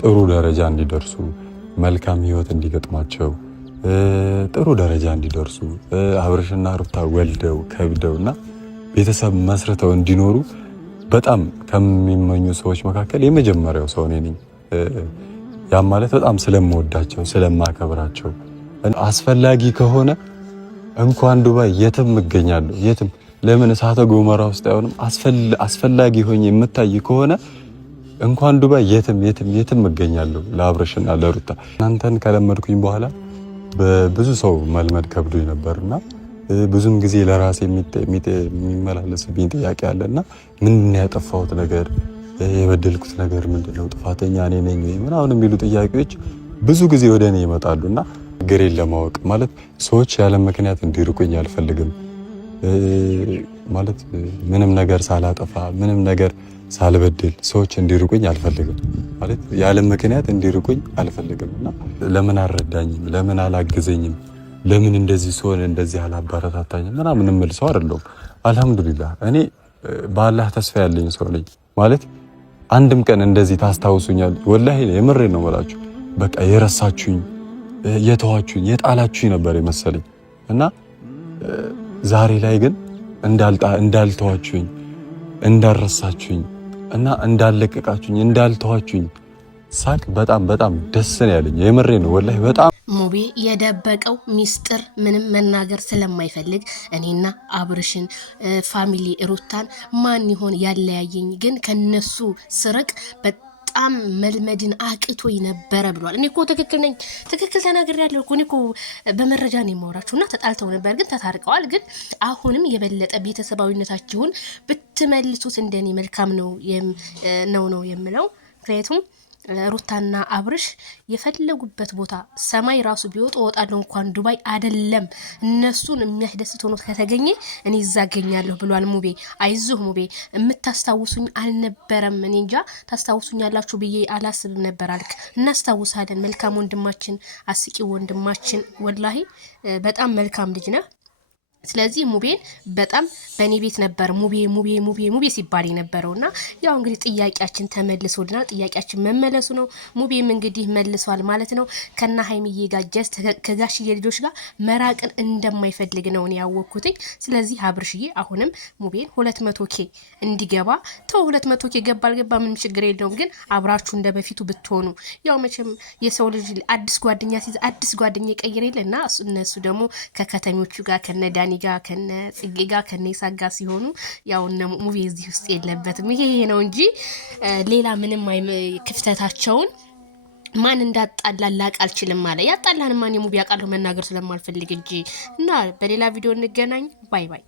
ጥሩ ደረጃ እንዲደርሱ መልካም ህይወት እንዲገጥማቸው ጥሩ ደረጃ እንዲደርሱ አብርሽና ሩታ ወልደው ከብደውና ቤተሰብ መስርተው እንዲኖሩ በጣም ከሚመኙ ሰዎች መካከል የመጀመሪያው ሰው ነኝ። ያ ማለት በጣም ስለምወዳቸው ስለማከብራቸው አስፈላጊ ከሆነ እንኳን ዱባይ የትም እገኛለሁ። የትም ለምን እሳተ ገሞራ ውስጥ አይሆንም? አስፈላጊ ሆኜ የምታይ ከሆነ እንኳን ዱባይ የትም እገኛለሁ ለአብርሽና ለሩታ። እናንተን ከለመድኩኝ በኋላ በብዙ ሰው መልመድ ከብዶኝ ነበርና ብዙም ጊዜ ለራሴ የሚመላለስብኝ ጥያቄ አለና ምንድን ነው ያጠፋሁት ነገር የበደልኩት ነገር ምንድነው? ጥፋተኛ እኔ ነኝ ወይ ምናምን የሚሉ ጥያቄዎች ብዙ ጊዜ ወደ እኔ ይመጣሉና ግሬን ለማወቅ ማለት ሰዎች ያለ ምክንያት እንዲርቁኝ አልፈልግም። ማለት ምንም ነገር ሳላጠፋ ምንም ነገር ሳልበድል ሰዎች እንዲርቁኝ አልፈልግም። ማለት ያለ ምክንያት እንዲርቁኝ አልፈልግምና ለምን አልረዳኝም? ለምን አላግዘኝም? ለምን እንደዚህ ሲሆን እንደዚህ አላባረታታኝም? ምናምን ምል ሰው አይደለሁም። አልহামዱሊላህ እኔ በአላህ ተስፋ ያለኝ ሰው ነኝ። ማለት አንድም ቀን እንደዚህ ታስታውሱኛል? ወላሂ የምሬን ነው የምላችሁ። በቃ የረሳችሁኝ የተዋችሁኝ የጣላችሁኝ ነበር የመሰለኝ እና ዛሬ ላይ ግን እንዳልተዋችሁኝ እንዳልረሳችሁኝ እና እንዳልለቀቃችሁኝ እንዳልተዋችሁኝ ሳቅ በጣም ደስ ነው ያለኝ። የምሬን ነው ወላሂ በጣም ሙቤ የደበቀው ሚስጥር ምንም መናገር ስለማይፈልግ እኔና አብርሽን ፋሚሊ ሩታን ማን ይሆን ያለያየኝ ግን ከነሱ ስርቅ በጣም መልመድን አቅቶኝ ነበረ ብሏል። እኔ እኮ ትክክል ነኝ ትክክል ተናግሬያለሁ እኮ። እኔ እኮ በመረጃ ነው የማወራችሁና ተጣልተው ነበር ግን ተታርቀዋል። ግን አሁንም የበለጠ ቤተሰባዊነታችሁን ብትመልሱት እንደኔ መልካም ነው የምለው። ምክንያቱም ሩታና አብርሽ የፈለጉበት ቦታ ሰማይ ራሱ ቢወጡ እወጣለሁ እንኳን ዱባይ አይደለም እነሱን የሚያስደስት ሆኖ ከተገኘ እኔ እዛገኛለሁ ብሏል ሙቤ። አይዞህ ሙቤ የምታስታውሱኝ አልነበረም። እኔ እንጃ ታስታውሱኛላችሁ ብዬ አላስብም ነበር አልክ። እናስታውሳለን። መልካም ወንድማችን፣ አስቂ ወንድማችን፣ ወላሂ በጣም መልካም ልጅ ነህ። ስለዚህ ሙቤን በጣም በኔ ቤት ነበር ሙቤ ሲባል የነበረውና ያው እንግዲህ ጥያቄያችን ተመልሶልናል። ጥያቄያችን መመለሱ ነው። ሙቤም እንግዲህ መልሷል ማለት ነው። ከና ሀይሚዬ ጋር ጀስት ከጋሽዬ ልጆች ጋር መራቅን እንደማይፈልግ ነው ያወቅኩትኝ። ስለዚህ አብርሽዬ አሁንም ሙቤን 200K እንዲገባ ተው። 200K ገባ አልገባ ምንም ችግር የለውም። ግን አብራችሁ እንደበፊቱ ብትሆኑ ያው መቼም የሰው ልጅ አዲስ ጓደኛ ሲይዝ አዲስ ጓደኛ ይቀይራልና እነሱ ደግሞ ከከተሞቹ ጋር ከነዳኒ ጋር ከነ ጽጌ ጋር ከነ ይሳጋ ሲሆኑ ያው እነ ሙቪ እዚህ ውስጥ የለበትም። ይሄ ነው እንጂ ሌላ ምንም ክፍተታቸውን ማን እንዳጣላ ላቅ አልችልም ማለት ያጣላን ማን የሙቪ ያቃለው መናገር ስለማልፈልግ እንጂ እና በሌላ ቪዲዮ እንገናኝ። ባይ ባይ።